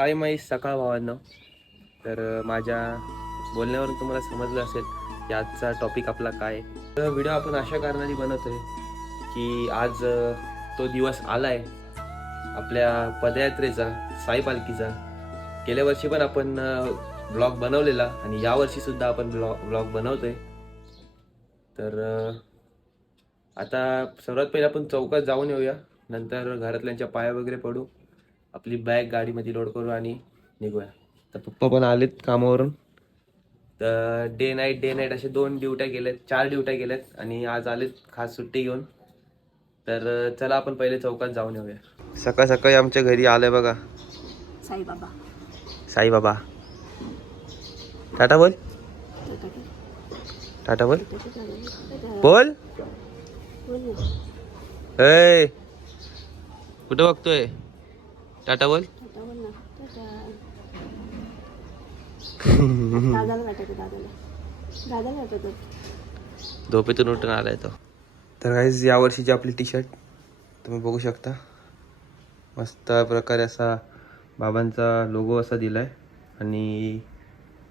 साई माई सकाळ भावांनो. तर माझ्या बोलण्यावरून तुम्हाला समजलं असेल की आजचा टॉपिक आपला काय आहे. तर व्हिडिओ आपण अशा कारणाने बनवतोय की आज तो दिवस आलाय आपल्या पदयात्रेचा, साई पालखीचा. गेल्या वर्षी पण आपण ब्लॉग बनवलेला आणि यावर्षी सुद्धा आपण ब्लॉग बनवतोय. तर आता सर्वात पहिले आपण चौकात जाऊन येऊया, नंतर घरातल्यांच्या पाया वगैरे पडू, आपली बॅग गाडीमध्ये लोड करू आणि निघूया. तर पप्पा पण आलेत कामावरून. तर डे नाईट असे 2 ड्युट्या गेल्यात, 4 ड्युट्या गेल्यात आणि आज आलेत खास सुट्टी घेऊन. तर चला आपण पहिले चौकात जाऊन येऊया. सकाळ सकाळी आमच्या घरी आलंय बघा साईबाबा. टाटा बोल, टाटा बोल, बोल. ए कुठं बघतोय? टाटा बोल. झोपेतून उठून आलाय तो. तर गाईज या वर्षीची आपली टी शर्ट तुम्ही बघू शकता. मस्त प्रकारे असा बाबांचा लोगो असा दिलाय आणि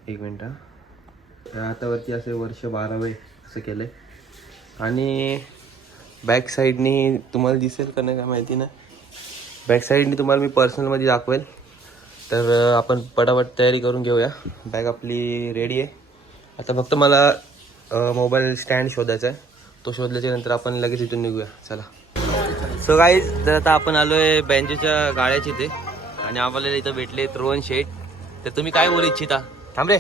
एक मिनिट हातावरती असे वर्ष 12वे असं केलंय. आणि बॅक साईडनी तुम्हाला दिसेल का नाही काय माहिती नाही, बॅक साईडनी तुम्हाला मी पर्सनलमध्ये दाखवेल. तर आपण पटापट तयारी करून घेऊया. बॅग आपली रेडी आहे. आता फक्त मला मोबाईल स्टँड शोधायचा आहे. तो शोधल्याच्या नंतर आपण लगेच इथून निघूया. चला. सो गाईज, तर आता आपण आलोय बँजोच्या गाड्याची इथे आणि आम्हाला इथं भेटले रोहन शेठ. तर तुम्ही काय बोलू इच्छिता? थांब रे,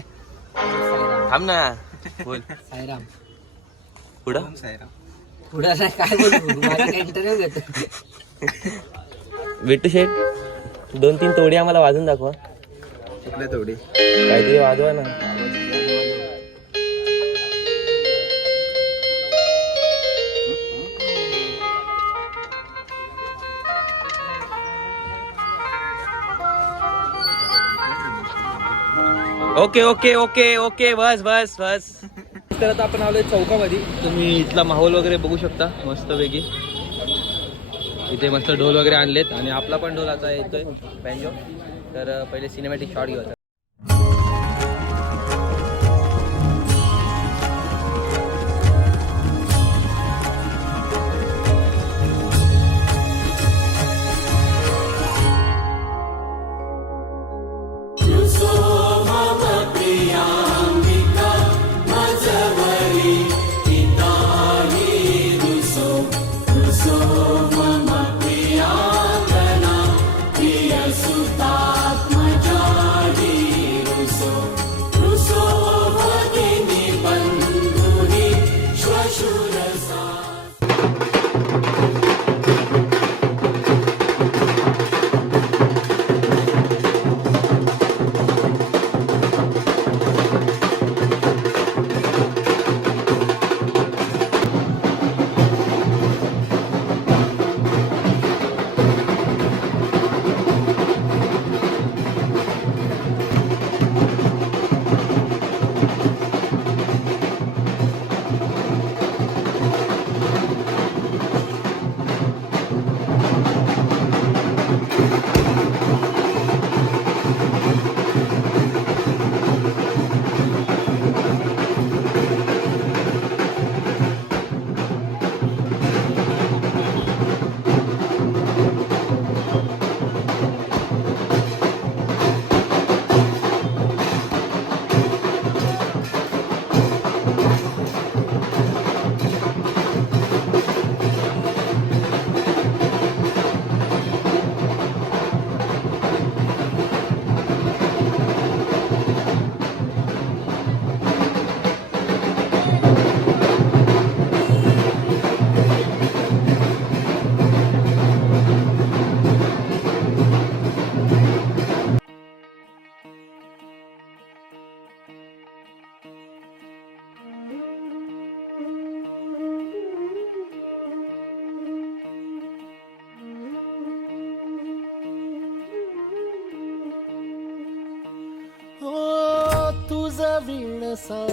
थांब ना, बोल. साईराम. पुढं पुढं काय बोलू, माझा इंटरव्ह्यू घेतो. भेटू शेठ, 2-3 तोडी आम्हाला वाजून दाखवा. कुठल्या तोडी? काहीतरी वाजवा ना. ओके ओके ओके ओके, बस बस बस. तर आता आपण आलोय चौकामध्ये. तुम्ही इथला माहोल वगैरे बघू शकता मस्त वेगळी. इथे मस्त ढोल वगैरे आणलेत आणि आपला पण ढोल आता येतोय बँजो. तर पहिले सिनेमॅटिक शॉट घेऊ.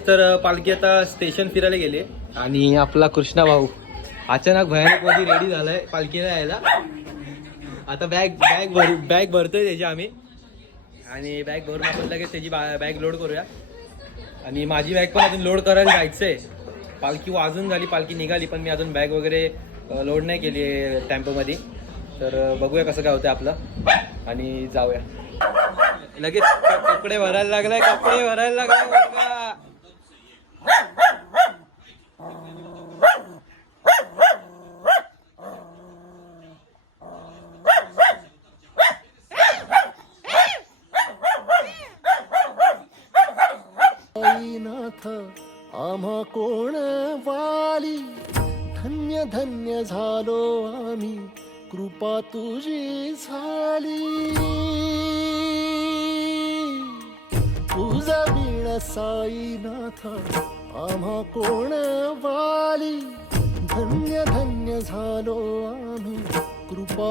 तर पालखी आता स्टेशन फिरायला गेले आणि आपला कृष्णा भाऊ अचानक भयानक मध्ये रेडी झालाय पालखीला यायला. आता बॅग भरतोय त्याची आम्ही. आणि बॅग भरून आपण लगेच त्याची बॅग लोड करूया. आणि माझी बॅग पण अजून लोड करायला जायचंय. पालखी वाजून झाली, पालखी निघाली, पण मी अजून बॅग वगैरे लोड नाही केली आहे टेम्पोमध्ये. तर बघूया कसं काय होतं आपलं आणि जाऊया. लगेच कपडे भरायला लागलाय, कपडे भरायला लागलाय बघा. नाथ आम्हा कोण वाली, धन्य धन्य झालो आम्ही, कृपा तुझी झाली. तुझा बीण साईनाथ आम्हा कोण वाली, धन्य धन्य झालो आम्ही, कृपा.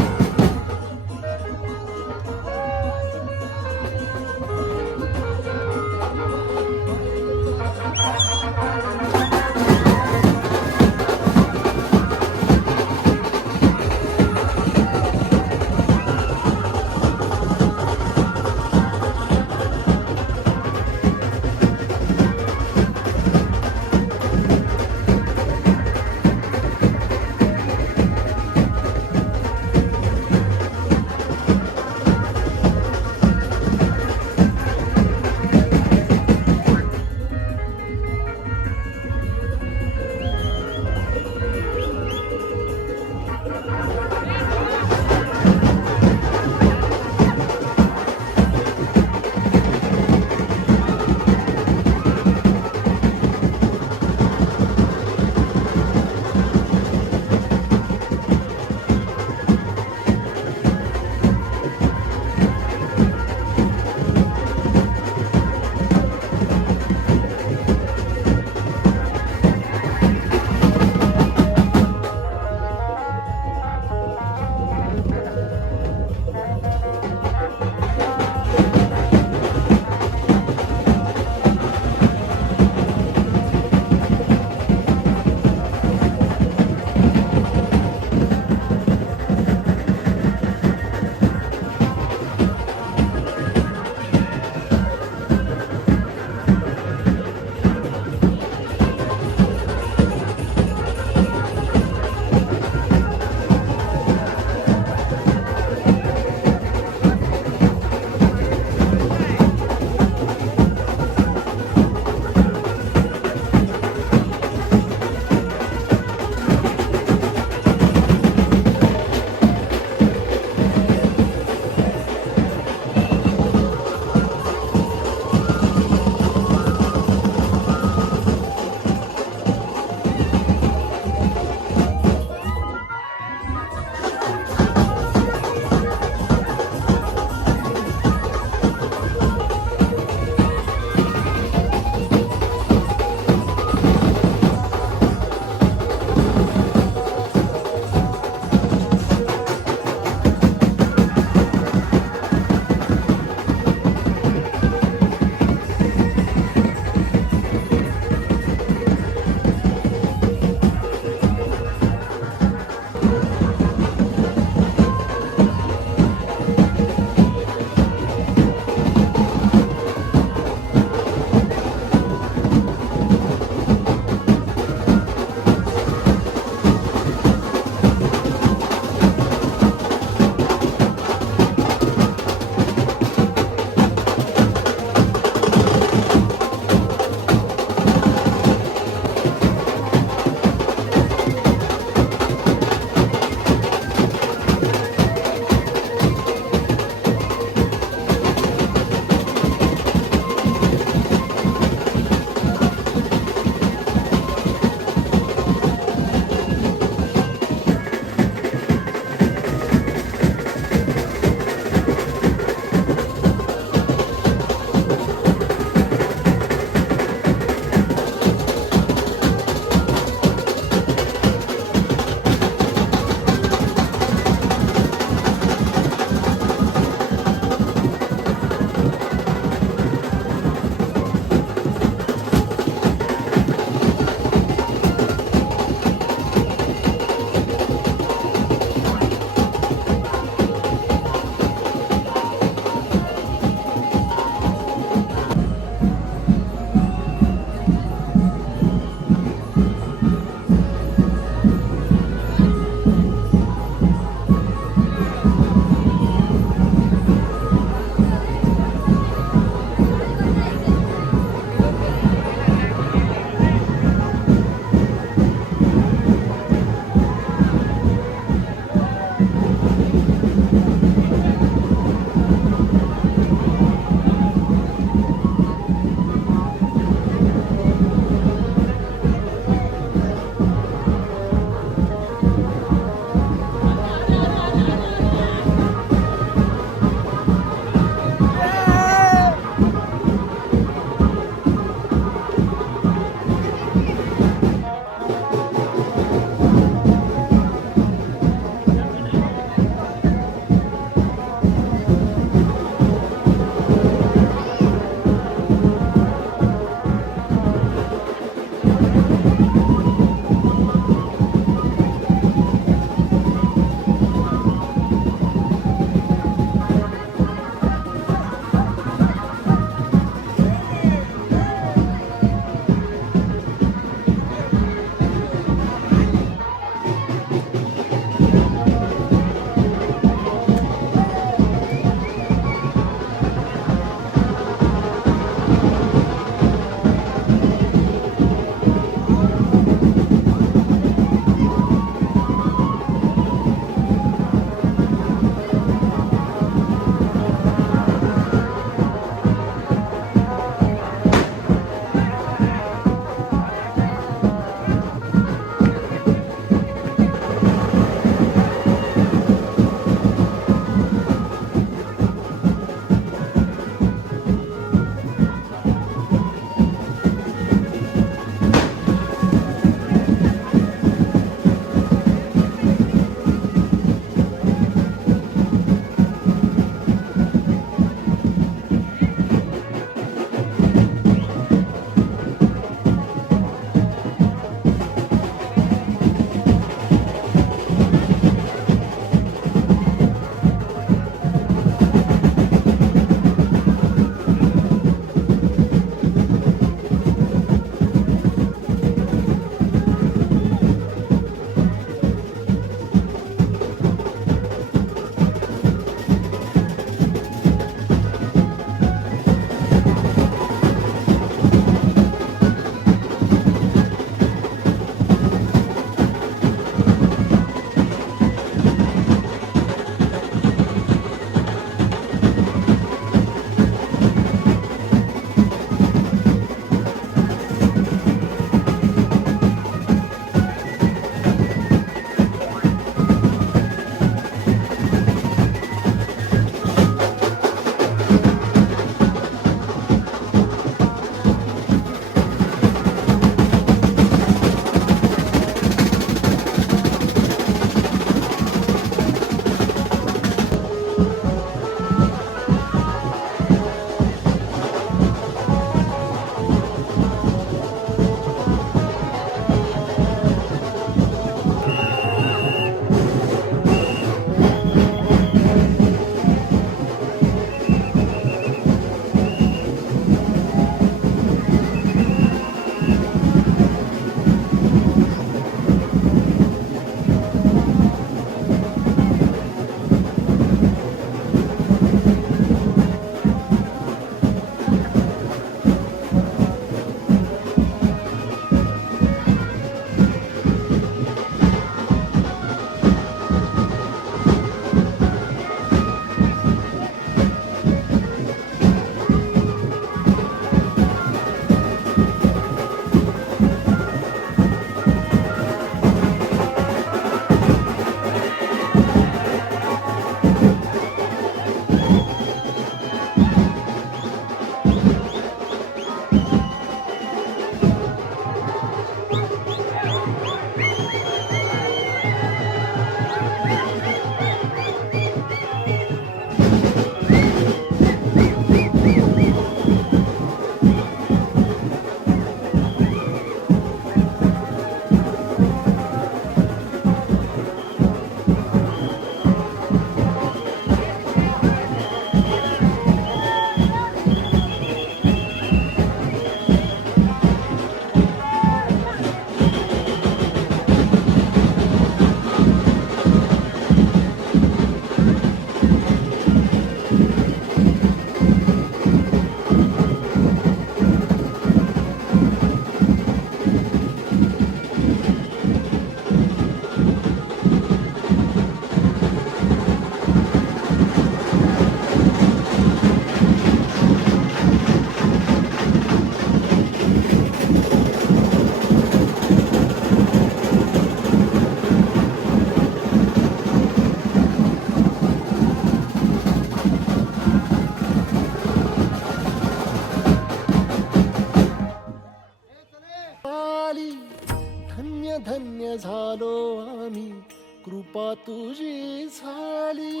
कृपा तुझी झाली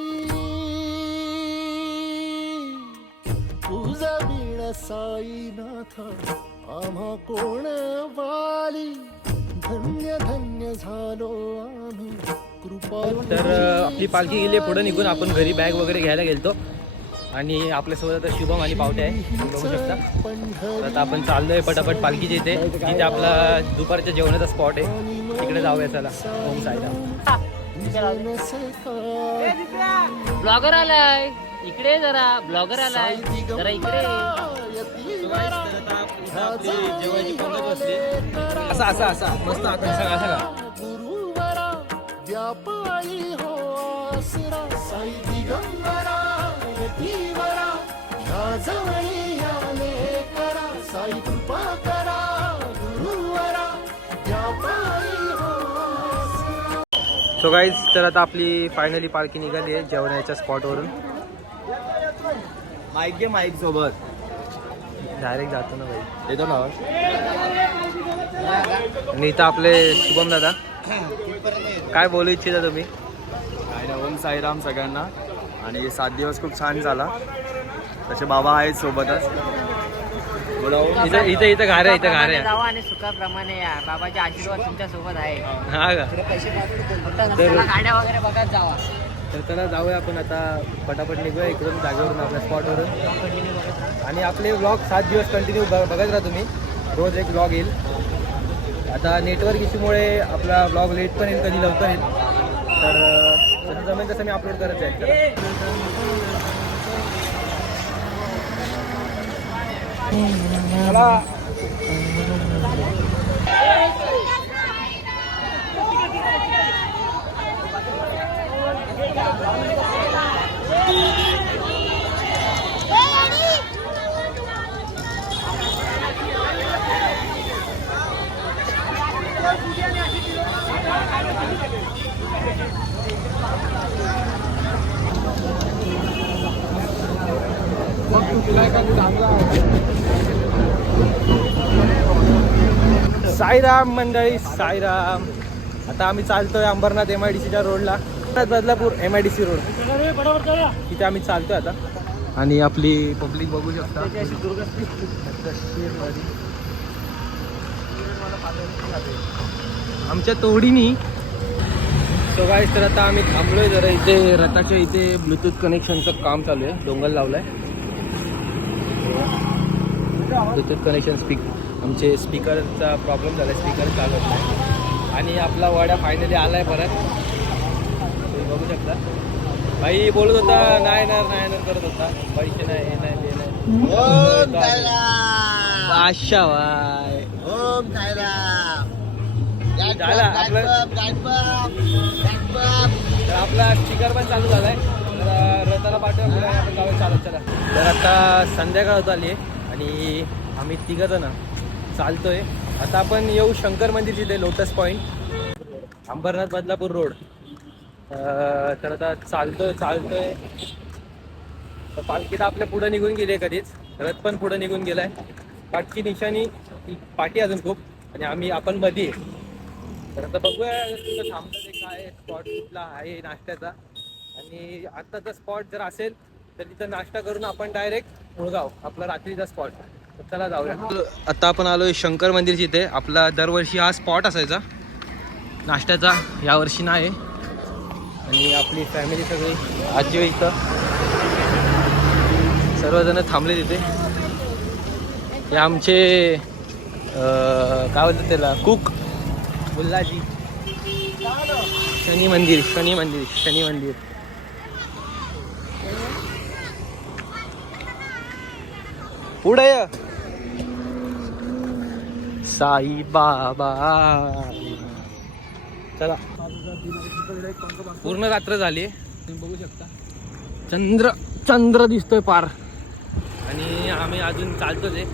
तुझा बिण साईनाथ आम्हा कोण वाली धन्य धन्य झालो आम्ही कृपा तर आपली पालखी गेली पुढे निघून आपण घरी बॅग वगैरे घ्यायला गेलतो आणि आपल्यासोबत आता शुभम आणि पावटे आहे तुम्ही बघू शकता. तर आता आपण चाललोय पटापट पालखीच्या इथे जिथे आपला दुपारच्या जेवणाचा स्पॉट आहे तिकडे जाऊया. चला ओम साईराम. ब्लॉगर आलाय इकडे, जरा ब्लॉगर आलाय जरा इकडे. असा असा असा मस्त आता सगळा सगळा गुरुवरा व्यापारी हो आसरा साई दिगंबरा यतीवरा ह्या जवळी आले करा साई कृपा करा गुरुवरा व्यापारी हो आसरा. सो गाईज तर आता आपली फायनली पालखी निघाली आहे जेवणाच्या स्पॉटवरून. माईक घे माईक सोबत डायरेक्ट जातो ना भाई. येतो ना. आणि इथं आपले शुभम दादा काय बोलू इच्छिता तुम्ही? काय ना, ओम साईराम सगळ्यांना. आणि 7 दिवस खूप छान झाला. तसे बाबा आहेत सोबतच. इथं इथं इथं घारे आहे, इथं घारे आहे. जावा आणि सुखाप्रमाणे या. बाबाचे आशीर्वाद तुमच्या सोबत आहे. हा का? गाड्या वगैरे बघत जावा. तर चला जाऊया आपण आता पटापट निघूया इकडून जागेवरून आपल्या स्पॉटवरून. आणि आपले व्लॉग 7 दिवस कंटिन्यू बघत राहा तुम्ही. रोज एक व्लॉग येईल. आता नेटवर्क इश्यूमुळे आपला व्लॉग लेट पण येईल, कधी लवकर येईल. तर जसं जमेल तसं मी अपलोड करत जाईल. चला. साईराम मंडळी, साईराम. आता आम्ही चालतोय अंबरनाथ MIDCच्या रोडला. बदलापूर MIDC रोड तिथे आम्ही चालतोय आता. आणि आपली पब्लिक बघू शकता. आमच्या तोडीनी. सो गाईस तर आता आम्ही थांबलोय जरा इथे रथाच्या इथे. ब्लूटूथ कनेक्शनचं काम चालू आहे. डोंगल लावलाय ब्लूटूथ कनेक्शन. आमचे स्पीकरचा प्रॉब्लेम झाला, स्पीकर चालत नाही. आणि आपला वाडा फायनली आलाय परत. तुम्ही बघू शकता. भाई बोलत होता नाही येणार करत होता. पैसे नाही, हे नाही, ते नाही. बादशाह भाई. झाला आपला स्पीकर पण चालू झालाय. तर रथाला पाठवून आपण गावात चालत. चला. तर आता संध्याकाळ होत आली आहे आणि आम्ही तिघं जण चालतोय. आता आपण येऊ शंकर मंदिर तिथे lotus point, Ambarnath Badlapur road. तर आता चालतोय. तर पालखी तर आपल्या पुढे निघून गेली आहे कधीच. रथ पण पुढे निघून गेलाय. पाठची निशाणी पाठी अजून खूप आणि आपण मध्ये आहे. तर आता बघूया तिथं थांबतं ते काय स्पॉट कुठला आहे नाश्त्याचा. आणि आत्ताचा स्पॉट जर असेल तर तिथं नाश्ता करून आपण डायरेक्ट मुळगाव आपला रात्रीचा स्पॉट. चला जाऊया. आता आपण आलोय शंकर मंदिरची. इथे आपला दरवर्षी हा स्पॉट असायचा नाश्त्याचा, यावर्षी नाही. आणि आपली फॅमिली सगळी आजी इथं सर्वजण थांबले तिथे. हे आमचे काय बोलतात त्याला, कुक मुल्लाजी. शनी मंदिर. पुढे साई बाबा. चला. पूर्ण रात्र झाली तुम्ही बघू शकता. चंद्र दिसतोय पार. आणि आम्ही अजून चालतोच आहे.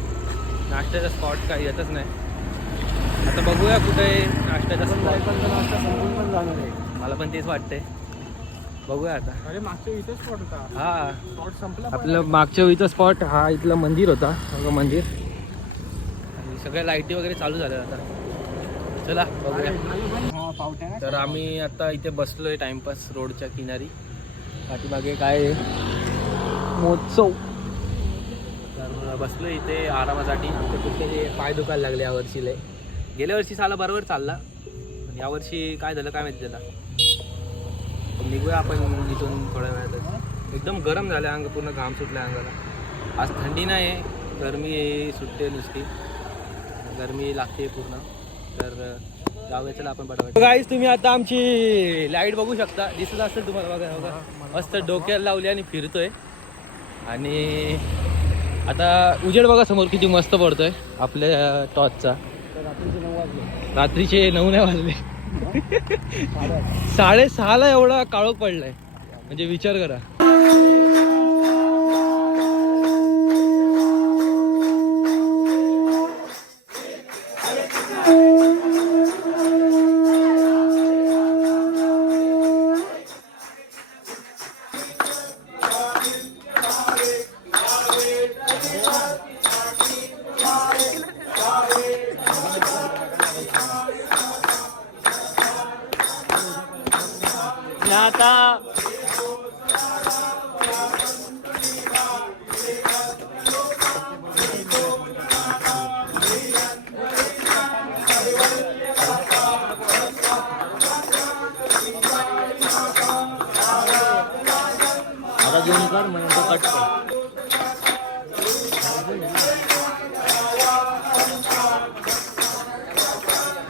नाश्त्याचा स्पॉट काही येतच नाही. आता बघूया कुठे नाश्त्याचा स्पॉट. पण जाणार आहे. मला पण तेच वाटतंय. बघूया आता. अरे मागच्या इथेच स्पॉट होता. हा स्पॉट संपला. आपलं मागच्या वेळीचा स्पॉट हा इथलं मंदिर होता. मंदिर आणि सगळ्या लाईटी वगैरे चालू झाल्या आता. चला बघूया. तर आम्ही आता इथे बसलोय टाइमपास रोडच्या किनारी. पाठीमागे काय आहे? महोत्सव. तर बसलो इथे आरामासाठी. तर कुठे पाय दुखायला लागले यावर्षी लय. गेल्या वर्षी साला बरोबर चालला, पण यावर्षी काय झालं काय माहिती त्याला. निघूया आपण इथून थोड्या वेळातच. एकदम गरम झालं अंग, पूर्ण घाम सुटला अंगाला. आज थंडी नाही आहे, गरमी सुटते नुसती, गरमी लागते पूर्ण. तर जाऊया चला आपण पटापट. गाईस तुम्ही आता आमची लाईट बघू शकता, दिसत असेल तुम्हाला. बघा बघा मस्त डोक्याला लावली आणि फिरतोय. आणि आता उजेड बघा समोर किती मस्त पडतोय आपल्या टॉर्चचा. रात्रीचे 9 नाही वाजले. 6:30ला एवढा काळोख पडलाय, म्हणजे विचार करा. आता घेऊन कर म्हणून तो कट कर.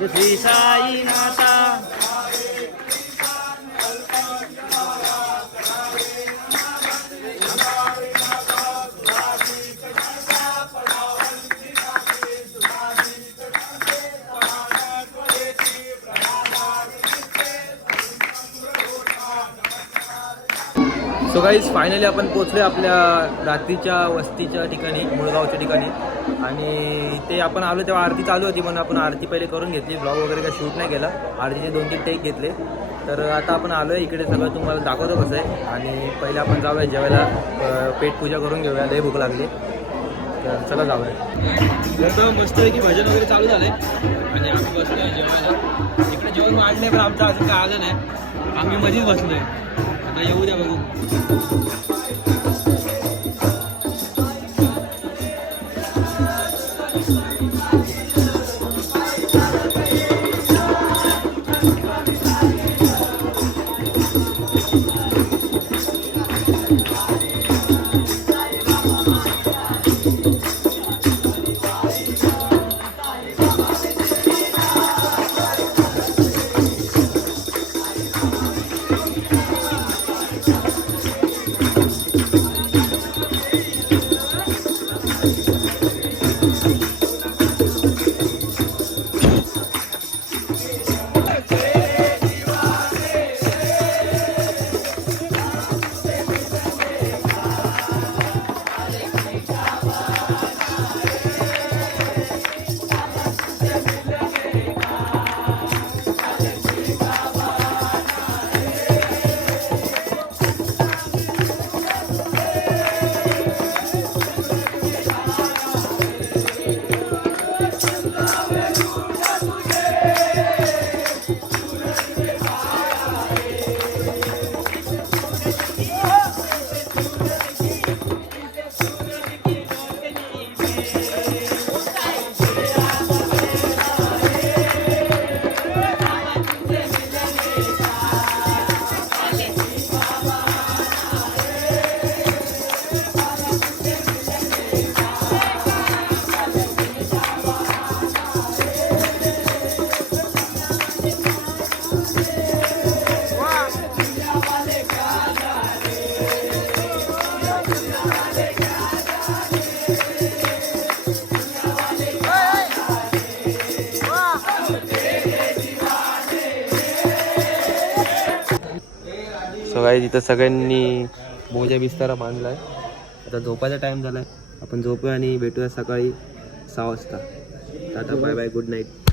श्री साई माता. सो गाईज फायनली आपण पोचलो आपल्या रात्रीच्या वस्तीच्या ठिकाणी, मुळगावच्या ठिकाणी. आणि ते आपण आलो तेव्हा आरती चालू होती, म्हणून आपण आरती पहिले करून घेतली. ब्लॉग वगैरे काही शूट नाही केला, आरतीचे 2-3 टेक घेतले. तर आता आपण आलो आहे इकडे, सगळं तुम्हाला दाखवतो कसं आहे. आणि पहिले आपण जाऊया जेवायला, पेटपूजा करून घेऊया, लय भूक लागली. तर चला जाऊया. जसं मस्त आहे की भजन वगैरे चालू झाले आणि आम्ही बसलो आहे जेवायला. इकडे जेवण वाढले पण आमचं अजून काय आलं नाही, आम्ही मध्येच बसलो आहे. आता येऊ द्या बघू. सो गाईज इथं सगळ्यांनी मोजा बिस्तारा बांधला आहे. आता झोपायचा टाईम झाला आहे, आपण झोपूया आणि भेटूया सकाळी 6 वाजता. Tata bye bye, good night.